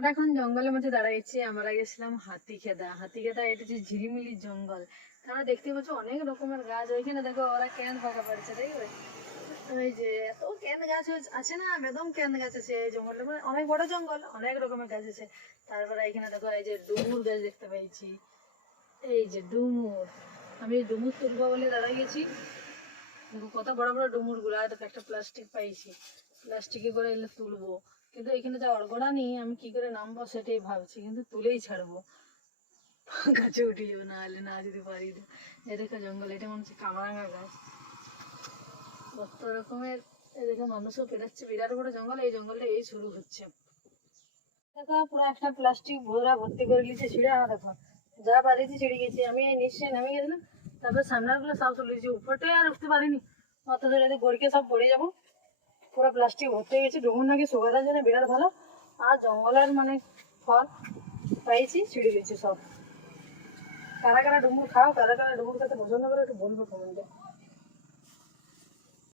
আমরা এখন জঙ্গলের মধ্যে দাঁড়াইছি। আমরা গেছিলাম হাতিখেদা। হাতিখেদা এটা হচ্ছে ঝিরিমিলি জঙ্গল। আমরা দেখতে পাচ্ছি অনেক রকমের গাছ। ওইখানে দেখো ওরা ক্যান পাকা পাড়ছে, দেখবে? ওই যে এত ক্যান গাছ আছে না, বেদম ক্যান গাছ আছে এই জঙ্গলটা, মানে অনেক বড় জঙ্গল, অনেক রকমের গাছ আছে। তারপরে এখানে দেখো এই যে ডুমুর গাছ দেখতে পাইছি। এই যে ডুমুর, আমি ডুমুর তুলবো বলে দাঁড়াই গেছি। দেখো কত বড় বড় ডুমুর গুলা। দেখো একটা প্লাস্টিক পাইছি, প্লাস্টিকে করে এলে তুলবো। কিন্তু এখানে যা অড়গড়া নেই, আমি কি করে নামবো সেটাই ভাবছি, কিন্তু তুলেই ছাড়বো। গাছে উঠে যাবো না হলে, না যদি পারি তো। এই দেখো জঙ্গল, এটা মনে হচ্ছে কামরাঙা গাছ। কত রকমের। এই দেখো মানুষও পেরাচ্ছে, বিরাট বড় জঙ্গল। এই জঙ্গলটা এই শুরু হচ্ছে। দেখো পুরো একটা প্লাস্টিক ভরা ভর্তি করে নিয়েছে ছিঁড়ে। আমার দেখো যা পারিছি ছিঁড়ে গেছি। আমি এই নিশ্চয়ই নামে গেছিলাম, তারপর সামনের গুলো সব তুলে দিয়েছি, উপরটা আর উঠতে পারিনি। অত ধরে গড়িকে সব পড়ে যাবো। পুরো প্লাস্টিক ভর্তি হয়ে গেছে। ডুমুর নাকি সুগারের জন্য বিরাট ভালো। আর জঙ্গলের মানে ফল পাইছি, ছিঁড়ে দিয়েছি সব। কারা কারা ডুমুর খাও, কারা কারা ডুমুর খেতে পছন্দ করে একটু বলবো কমেন্টে।